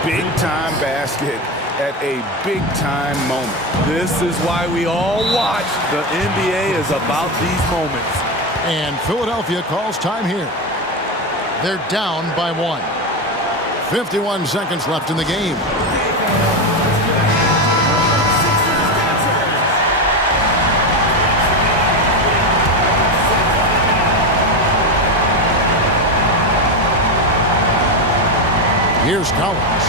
Big-time basket at a big-time moment. This is why we all watch. The NBA is about these moments. And Philadelphia calls time here. They're down by 1. 51 seconds left in the game. Here's Collins.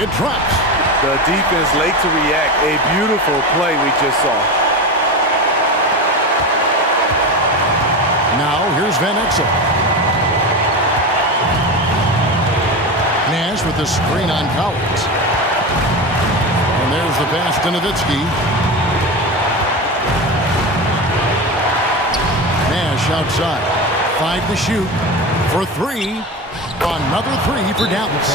It drops. The defense late to react. A beautiful play we just saw. Here's Van Exel. Nash with the screen on Collins. And there's the pass to Nowitzki. Nash outside. 5 to shoot. For 3. Another 3 for Dallas.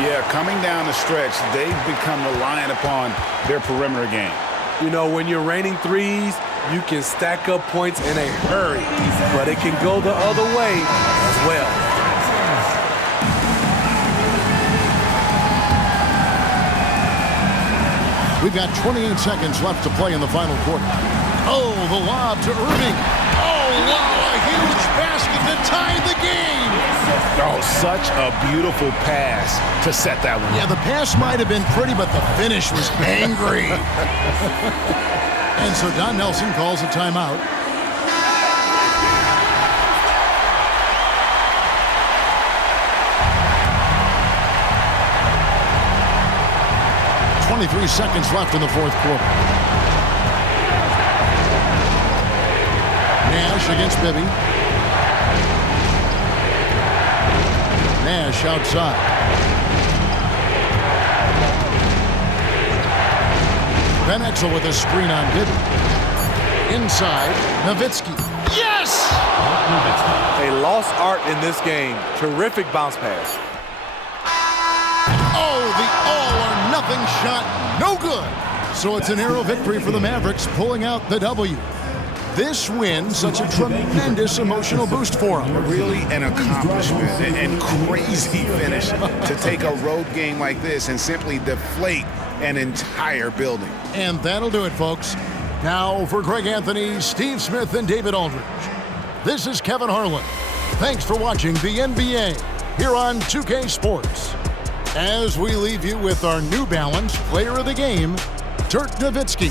Yeah, coming down the stretch, they've become reliant upon their perimeter game. You know, when you're raining threes, you can stack up points in a hurry, but it can go the other way as well. We've got 28 seconds left to play in the final quarter. Oh, the lob to Irving. Oh, wow, a huge basket to tie the game. Oh, such a beautiful pass to set that one. Yeah, the pass might have been pretty, but the finish was angry. And so Don Nelson calls a timeout. .23 seconds left in the fourth quarter. Nash against Bibby. Nash outside. Van Exel with a screen on Bibby. Inside, Nowitzki. Yes! They lost art in this game. Terrific bounce pass. Oh, the all-or-nothing shot, no good. So it's a narrow victory for the Mavericks, pulling out the W. This win, such a tremendous emotional boost for them. Really an accomplishment and crazy finish to take a road game like this and simply deflate an entire building. And that'll do it, folks. Now for Greg Anthony, Steve Smith, and David Aldridge. This is Kevin Harlan. Thanks for watching the NBA here on 2K Sports. As we leave you with our New Balance Player of the Game, Dirk Nowitzki.